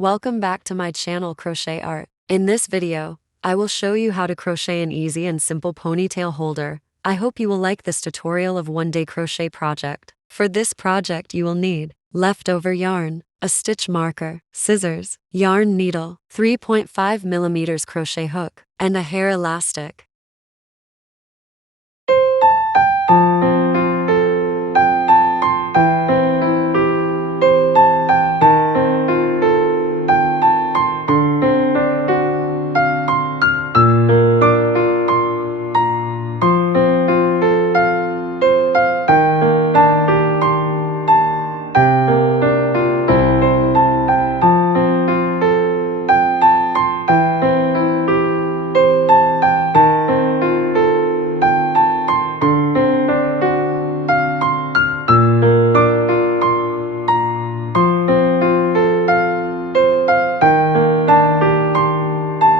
Welcome back to my channel Crochet Art. In this video, I will show you how to crochet an easy and simple ponytail holder. I hope you will like this tutorial of one-day crochet project. For this project you will need leftover yarn, a stitch marker, scissors, yarn needle, 3.5mm crochet hook, and a hair elastic.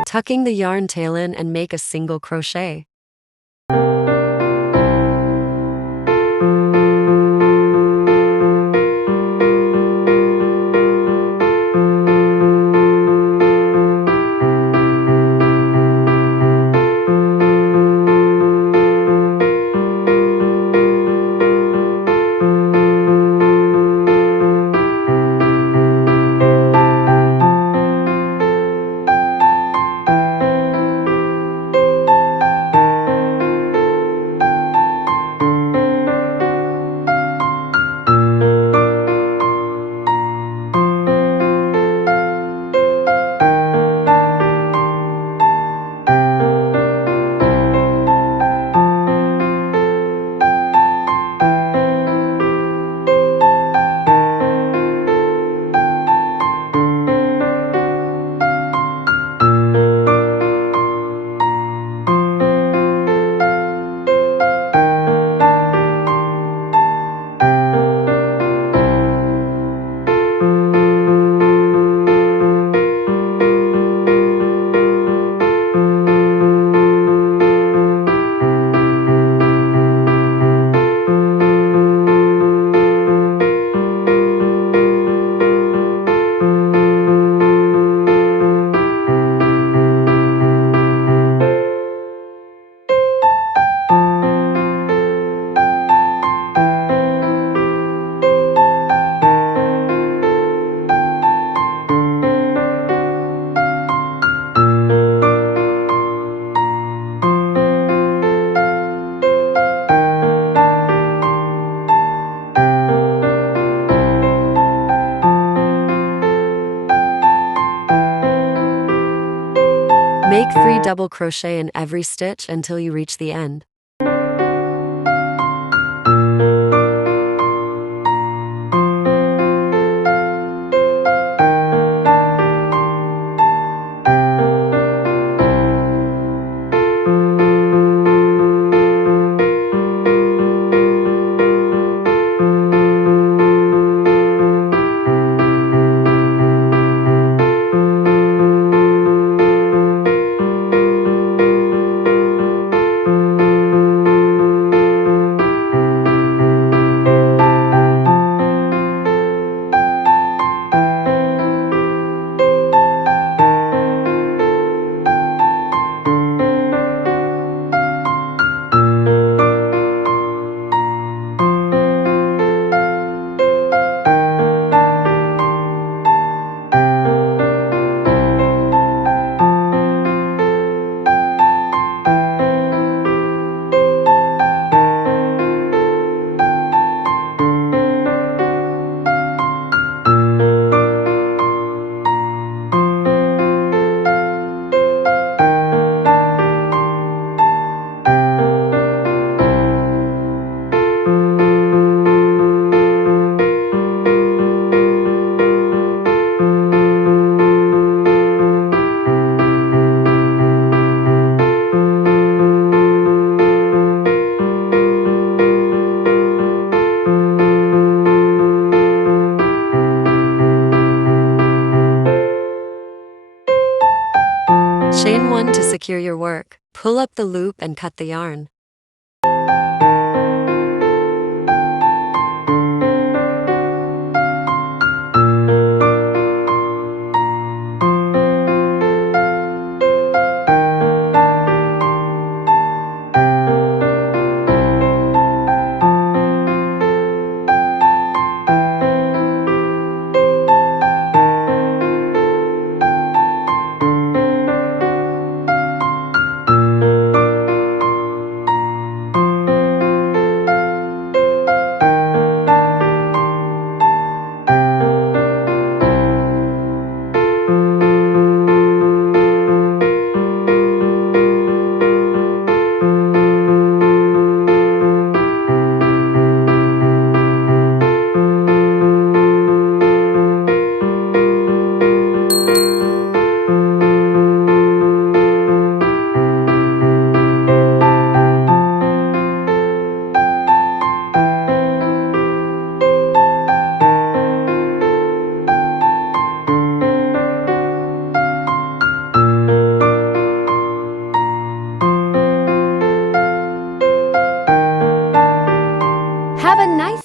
Tucking the yarn tail in and make a single crochet. Make 3 double crochet in every stitch until you reach the end. Chain 1 to secure your work. Pull up the loop and cut the yarn.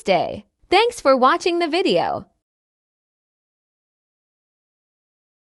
day. Thanks for watching the video.